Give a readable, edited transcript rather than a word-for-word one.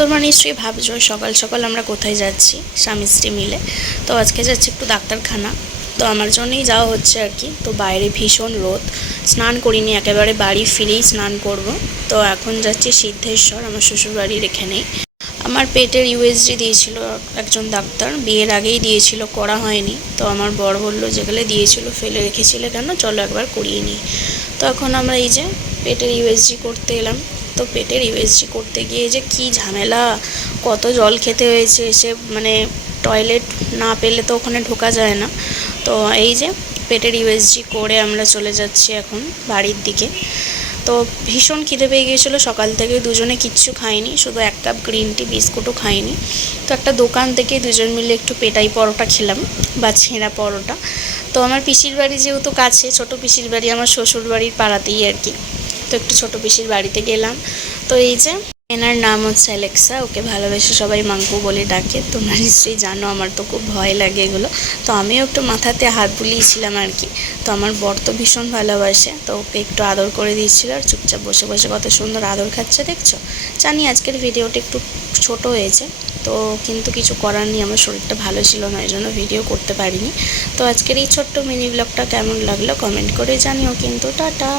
তোমরা নিশ্চয়ই ভাবছো সকাল সকাল আমরা কোথায় যাচ্ছি স্বামী স্ত্রী মিলে। তো আজকে যাচ্ছি একটু ডাক্তারখানা। তো আমার জন্যই যাওয়া হচ্ছে আর কি। তো বাইরে ভীষণ রোদ, স্নান করিনি, একেবারে বাড়ি ফিরেই স্নান করব। তো এখন যাচ্ছি সিদ্ধেশ্বর, আমার শ্বশুরবাড়ির এখানেই। আমার পেটের ইউএসজি দিয়েছিল একজন ডাক্তার, বিয়ের আগেই দিয়েছিল, করা হয়নি। তো আমার বর বললো যেগুলো দিয়েছিল ফেলে রেখেছিলে কেন, চলো একবার করিয়ে নিই। তো এখন আমরা এই যে পেটের ইউএসজি করতে এলাম। তো পেটের ইউএসজি করতে গিয়ে যে কি ঝামেলা, কত জল খেতে হয়েছে, সে মানে টয়লেট না পেলে তো ওখানে ঢোকা যায় না। তো এই যে পেটের ইউএসজি করে আমরা চলে যাচ্ছি এখন বাড়ির দিকে। তো ভীষণ খিদে পেয়ে গিয়েছিলো, সকাল থেকে দুজনে কিচ্ছু খাইনি, শুধু 1 কাপ গ্রিন টি, বিস্কুটও খাইনি। তো একটা দোকান থেকে দুজন মিলে একটু পেটাই পরোটা খেলাম, বা ছেঁড়া পরোটা। তো আমার পিসির বাড়ি যেহেতু কাছে, ছোটো পিসির বাড়ি আমার শ্বশুর বাড়ির পাড়াতেই আর কি। তো একটু ছোটো পিসির বাড়িতে গেলাম। তো এই যে এনার নাম হচ্ছে অ্যালেক্সা, ওকে ভালোবেসে সবাই মাঙ্কু বলে ডাকে। তোমরা নিশ্চয়ই জানো, আমার তো খুব ভয় লাগে এগুলো। তো আমিও একটু মাথাতে হাত বুলিয়েছিলাম আর কি। তো আমার বর তো ভীষণ ভালোবাসে, তো ওকে একটু আদর করে দিয়েছিল, আর চুপচাপ বসে বসে কত সুন্দর আদর খাচ্ছে দেখছো। জানি আজকের ভিডিওটা একটু ছোট হয়েছে, তো কিন্তু কিছু করার নেই, আমার শরীরটা ভালো ছিল না, এই জন্য ভিডিও করতে পারিনি। তো আজকের এই ছোট্ট মিনি ব্লগটা কেমন লাগলো কমেন্ট করে জানিও কিন্তু। টাটা।